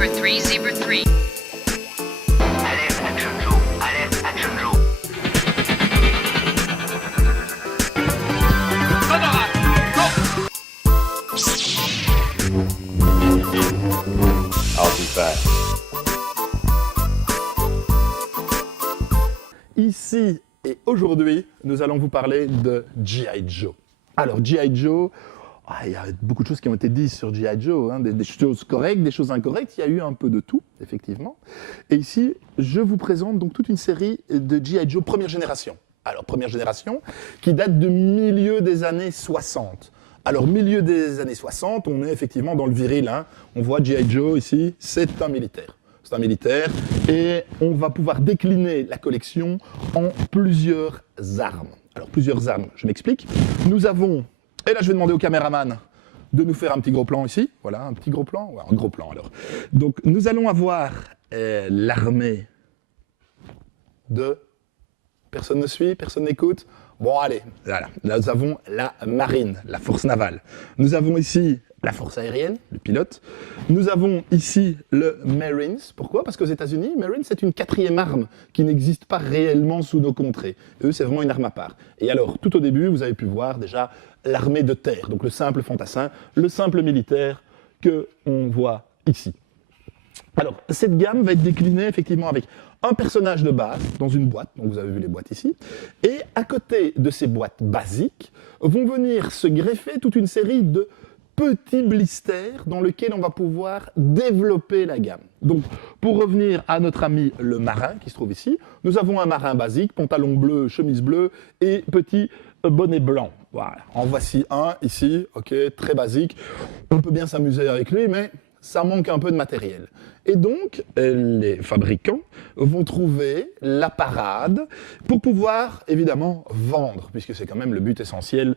Zebra 3, Zebra 3. Alerte Action Joe. Alerte Action Joe. I'll be back. Ici et aujourd'hui, nous allons vous parler de G.I. Joe. Alors, G.I. Joe, il y a beaucoup de choses qui ont été dites sur G.I. Joe, hein, des choses correctes, des choses incorrectes, il y a eu un peu de tout, effectivement. Et ici, je vous présente donc toute une série de G.I. Joe première génération. Alors, première génération, qui date du milieu des années 60. Alors, milieu des années 60, on est effectivement dans le viril, hein. On voit G.I. Joe ici, c'est un militaire. C'est un militaire, et on va pouvoir décliner la collection en plusieurs armes. Alors, plusieurs armes, je m'explique. Nous avons, et là je vais demander au caméraman de nous faire un petit gros plan ici. Voilà, un petit gros plan, ouais, un gros plan alors. Donc, nous allons avoir l'armée de... Personne ne suit, personne n'écoute. Bon, allez, voilà. Là, nous avons la marine, la force navale. Nous avons ici la force aérienne, le pilote. Nous avons ici le Marines. Pourquoi? Parce qu'aux États-Unis, Marines, c'est une quatrième arme qui n'existe pas réellement sous nos contrées. Eux, c'est vraiment une arme à part. Et alors, tout au début, vous avez pu voir déjà l'armée de terre, donc le simple fantassin, le simple militaire qu'on voit ici. Alors, cette gamme va être déclinée effectivement avec un personnage de base dans une boîte, donc vous avez vu les boîtes ici, et à côté de ces boîtes basiques vont venir se greffer toute une série de petits blisters dans lesquels on va pouvoir développer la gamme. Donc, pour revenir à notre ami le marin qui se trouve ici, nous avons un marin basique, pantalon bleu, chemise bleue et petit bonnet blanc. Voilà, en voici un ici, ok, très basique. On peut bien s'amuser avec lui, mais ça manque un peu de matériel. Et donc, les fabricants vont trouver la parade pour pouvoir, évidemment, vendre, puisque c'est quand même le but essentiel,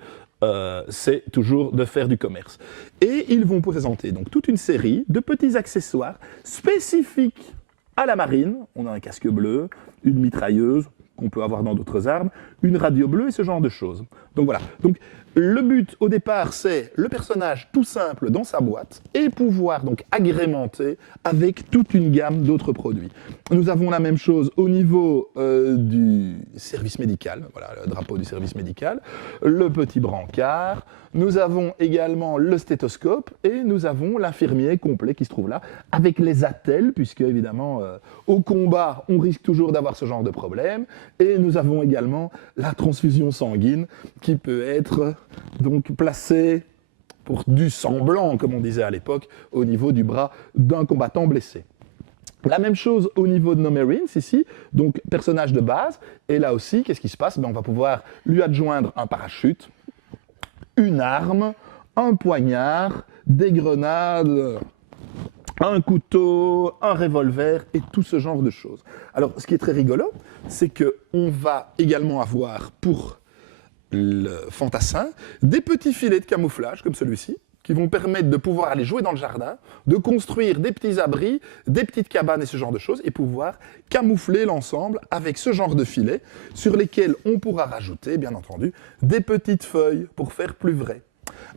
c'est toujours de faire du commerce. Et ils vont présenter donc toute une série de petits accessoires spécifiques à la marine. On a un casque bleu, une mitrailleuse, qu'on peut avoir dans d'autres armes, une radio bleue et ce genre de choses. Donc voilà. Donc, le but au départ, c'est le personnage tout simple dans sa boîte et pouvoir donc agrémenter avec toute une gamme d'autres produits. Nous avons la même chose au niveau du service médical, voilà le drapeau du service médical, le petit brancard, nous avons également le stéthoscope et nous avons l'infirmier complet qui se trouve là avec les attelles, puisque évidemment au combat on risque toujours d'avoir ce genre de problème, et nous avons également la transfusion sanguine qui peut être donc placée pour du sang blanc, comme on disait à l'époque, au niveau du bras d'un combattant blessé. La même chose au niveau de nos Marines, ici, donc personnage de base, et là aussi, qu'est-ce qui se passe? On va pouvoir lui adjoindre un parachute, une arme, un poignard, des grenades, un couteau, un revolver et tout ce genre de choses. Alors, ce qui est très rigolo, c'est qu'on va également avoir pour le fantassin des petits filets de camouflage comme celui-ci, qui vont permettre de pouvoir aller jouer dans le jardin, de construire des petits abris, des petites cabanes et ce genre de choses, et pouvoir camoufler l'ensemble avec ce genre de filets sur lesquels on pourra rajouter, bien entendu, des petites feuilles pour faire plus vrai.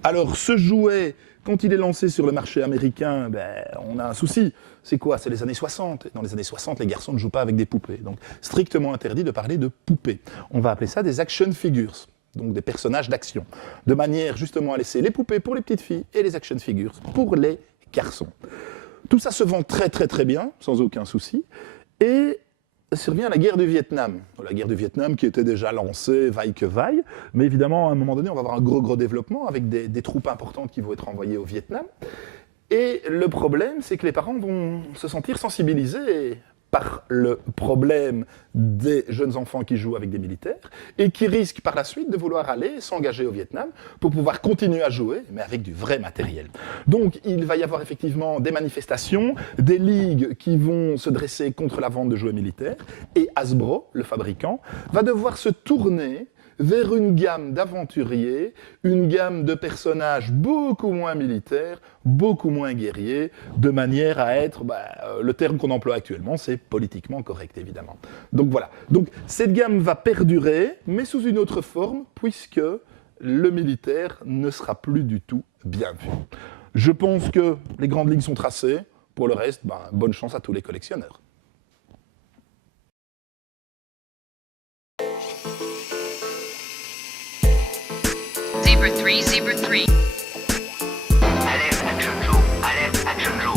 Alors, ce jouet, quand il est lancé sur le marché américain, on a un souci. C'est quoi? C'est les années 60. Dans les années 60, les garçons ne jouent pas avec des poupées. Donc, strictement interdit de parler de poupées. On va appeler ça des action figures, donc des personnages d'action, de manière justement à laisser les poupées pour les petites filles et les action figures pour les garçons. Tout ça se vend très très très bien, sans aucun souci, et survient la guerre du Vietnam. La guerre du Vietnam qui était déjà lancée, vaille que vaille, mais évidemment, à un moment donné, on va avoir un gros développement avec des troupes importantes qui vont être envoyées au Vietnam. Et le problème, c'est que les parents vont se sentir sensibilisés par le problème des jeunes enfants qui jouent avec des militaires et qui risquent par la suite de vouloir aller s'engager au Vietnam pour pouvoir continuer à jouer, mais avec du vrai matériel. Donc il va y avoir effectivement des manifestations, des ligues qui vont se dresser contre la vente de jouets militaires, et Hasbro, le fabricant, va devoir se tourner vers une gamme d'aventuriers, une gamme de personnages beaucoup moins militaires, beaucoup moins guerriers, de manière à être, le terme qu'on emploie actuellement, c'est politiquement correct, évidemment. Donc voilà. Donc cette gamme va perdurer, mais sous une autre forme, puisque le militaire ne sera plus du tout bien vu. Je pense que les grandes lignes sont tracées. Pour le reste, bonne chance à tous les collectionneurs. Zebra 3, Zebra 3. Alerte Action Joe. Alerte Action Joe.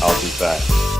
I'll be back.